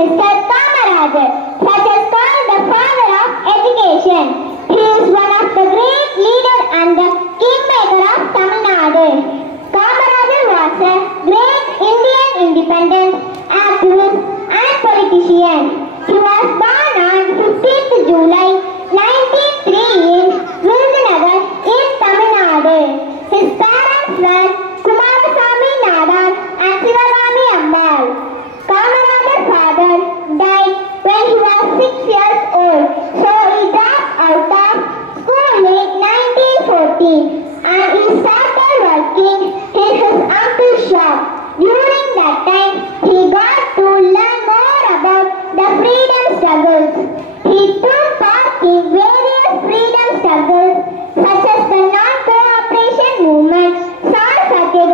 Mr. Kamarajar, such as called the father of education. He is one of the great leaders and the kingmaker of